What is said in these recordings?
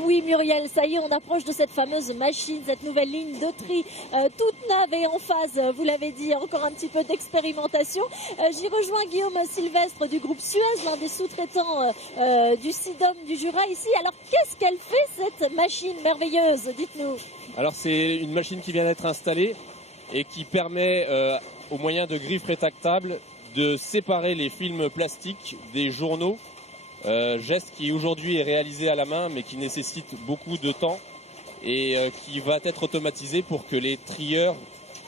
Oui Muriel, ça y est, on approche de cette fameuse machine, cette nouvelle ligne de tri, toute neuve et en phase, vous l'avez dit, encore un petit peu d'expérimentation. J'y rejoins Guillaume Sylvestre du groupe Suez, l'un des sous-traitants du SIDOM du Jura ici. Alors qu'est-ce qu'elle fait cette machine merveilleuse? Dites-nous. Alors c'est une machine qui vient d'être installée et qui permet au moyen de griffes rétractables de séparer les films plastiques des journaux. Geste qui aujourd'hui est réalisé à la main mais qui nécessite beaucoup de temps et qui va être automatisé pour que les trieurs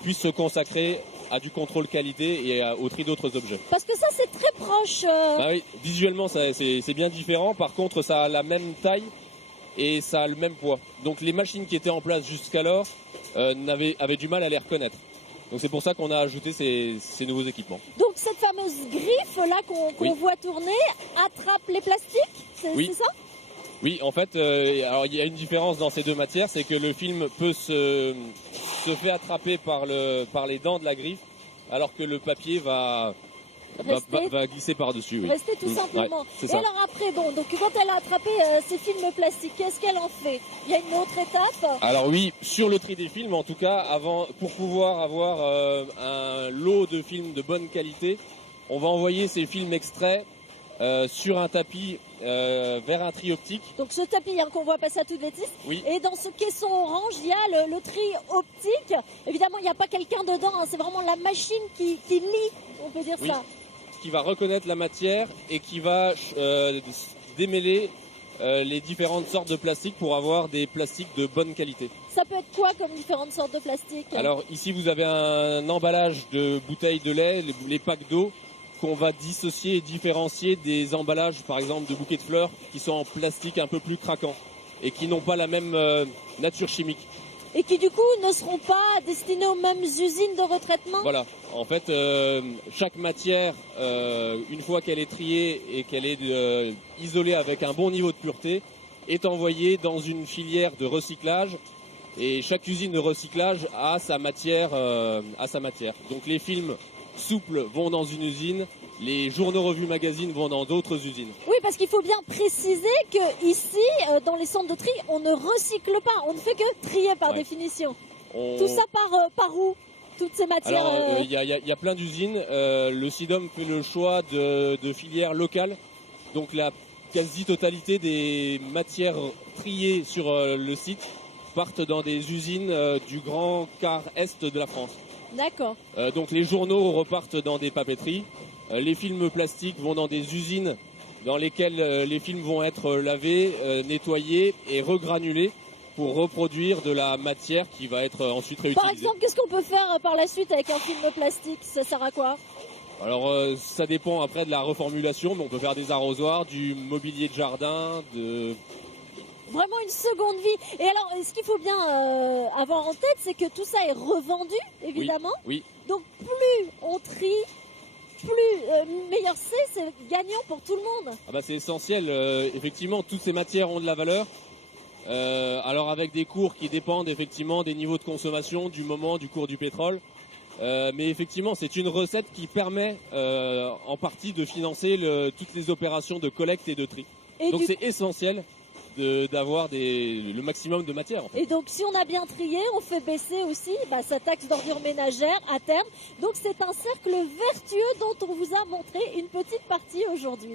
puissent se consacrer à du contrôle qualité et au tri d'autres objets. Parce que ça c'est très proche. Bah oui, visuellement c'est bien différent, par contre ça a la même taille et ça a le même poids. Donc les machines qui étaient en place jusqu'alors avaient du mal à les reconnaître. Donc c'est pour ça qu'on a ajouté ces nouveaux équipements. Donc cette fameuse griffe là qu'on voit tourner attrape les plastiques, c'est ça? Oui, en fait, alors il y a une différence dans ces deux matières, c'est que le film peut se fait attraper par les dents de la griffe, alors que le papier va glisser par-dessus. Oui. Rester tout simplement. Ouais, et ça. alors après, bon, donc quand elle a attrapé ces films plastiques, qu'est-ce qu'elle en fait? Il y a une autre étape? Alors oui, sur le tri des films, en tout cas, pour pouvoir avoir un lot de films de bonne qualité, on va envoyer ces films extraits sur un tapis vers un tri optique. Donc ce tapis qu'on voit passer à toute vitesse. Oui. Et dans ce caisson orange, il y a le tri optique. Évidemment, il n'y a pas quelqu'un dedans, hein, c'est vraiment la machine qui lit, on peut dire ça. Qui va reconnaître la matière et qui va démêler les différentes sortes de plastique pour avoir des plastiques de bonne qualité. Ça peut être quoi comme différentes sortes de plastique? Alors ici vous avez un emballage de bouteilles de lait, les packs d'eau qu'on va dissocier et différencier des emballages par exemple de bouquets de fleurs qui sont en plastique un peu plus craquant et qui n'ont pas la même nature chimique. Et qui du coup ne seront pas destinés aux mêmes usines de retraitement? Voilà, en fait chaque matière, une fois qu'elle est triée et qu'elle est isolée avec un bon niveau de pureté, est envoyée dans une filière de recyclage et chaque usine de recyclage a sa matière. Donc les films souples vont dans une usine, les journaux, revues, magazines vont dans d'autres usines. Oui, parce qu'il faut bien préciser que ici, dans les centres de tri, on ne recycle pas, on ne fait que trier par définition. Tout ça par où? Toutes ces matières. Alors, il y a plein d'usines. Le SIDOM fait le choix de filières locales. Donc la quasi-totalité des matières triées sur le site partent dans des usines du grand quart est de la France. D'accord. Donc les journaux repartent dans des papeteries. Les films plastiques vont dans des usines dans lesquelles les films vont être lavés, nettoyés et regranulés pour reproduire de la matière qui va être ensuite réutilisée. Par exemple, qu'est-ce qu'on peut faire par la suite avec un film plastique? Ça sert à quoi? Alors ça dépend après de la reformulation, mais on peut faire des arrosoirs, du mobilier de jardin, Vraiment une seconde vie. Et alors, ce qu'il faut bien avoir en tête, c'est que tout ça est revendu, évidemment. Oui. Donc plus on trie, plus meilleur c'est gagnant pour tout le monde. Ah bah c'est essentiel. Effectivement, toutes ces matières ont de la valeur. Alors avec des cours qui dépendent effectivement des niveaux de consommation, du moment, du cours du pétrole. Mais effectivement, c'est une recette qui permet en partie de financer toutes les opérations de collecte et de tri. Donc c'est essentiel d'avoir le maximum de matière. En fait. Et donc si on a bien trié, on fait baisser aussi sa taxe d'ordures ménagères à terme. Donc c'est un cercle vertueux dont on vous a montré une petite partie aujourd'hui.